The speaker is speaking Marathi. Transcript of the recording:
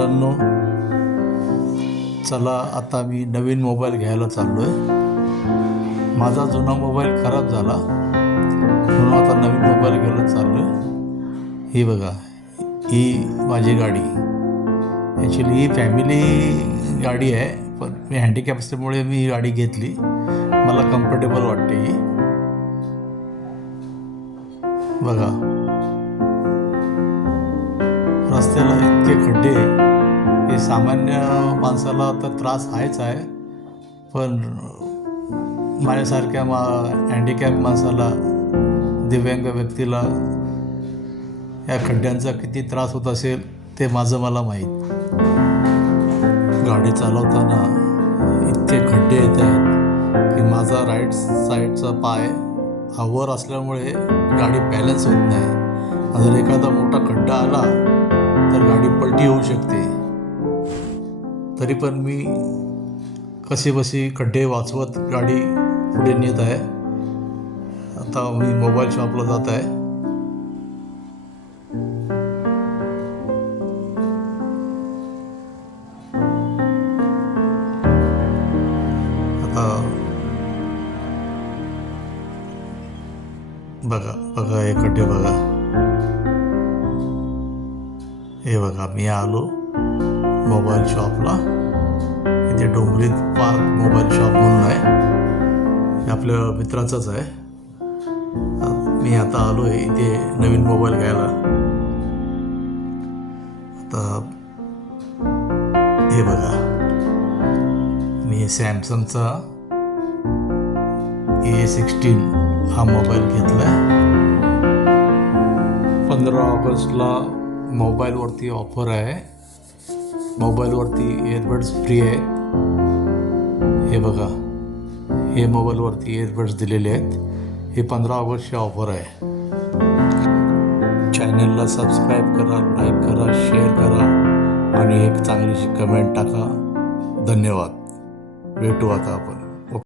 मित्रांनो, चला आता मी नवीन मोबाईल घ्यायला चाललो आहे. माझा जुना मोबाईल खराब झाला म्हणून आता नवीन मोबाईल घ्यायला चाललो आहे. ही बघा, ही माझी गाडी. ॲक्च्युली ही फॅमिली गाडी आहे, पण मी हँडिकॅप असल्यामुळे मी ही गाडी घेतली. मला कम्फर्टेबल वाटते ही. बघा, रस्त्याला इतके खड्डे, हे सामान्य माणसाला तर त्रास आहेच आहे, पण माझ्यासारख्या हँडिकॅप माणसाला, दिव्यांग व्यक्तीला या खड्ड्यांचा किती त्रास होत असेल ते मला माहीत. गाडी चालवताना इतके खड्डे येत आहेत की माझा राईट साईडचा पाय हा वर असल्यामुळे गाडी बॅलन्स होत नाही. जर एखादा मोठा खड्डा आला तर गाडी पलटी होऊ शकते. तरी पण मी कशीबशी खड्डे वाचवत गाडी पुढे नेत आहे. आता मी मोबाईल शॉपला जात आहे. आता बघा बघा, हे खड्डे बघा. हे बघा, मी आलो मोबाईल शॉपला. इथे डोंगरीत पार्क मोबाईल शॉप म्हणून आहे. हे आपल्या मित्राचंच आहे. मी आता आलो आहे इथे नवीन मोबाईल घ्यायला. आता हे बघा, मी सॅमसंगचा A16 हा मोबाईल घेतला आहे. 15 ऑगस्टला मोबाईलवरती ऑफर आहे. मोबाईलवरती इयरबड्स फ्री आहेत. हे बघा, हे मोबाईलवरती इयरबड्स दिलेले आहेत. हे 15 ऑगस्टची ऑफर आहे. चॅनलला सबस्क्राईब करा, लाईक करा, शेअर करा आणि एक चांगलीशी कमेंट टाका. धन्यवाद. भेटू आता आपण.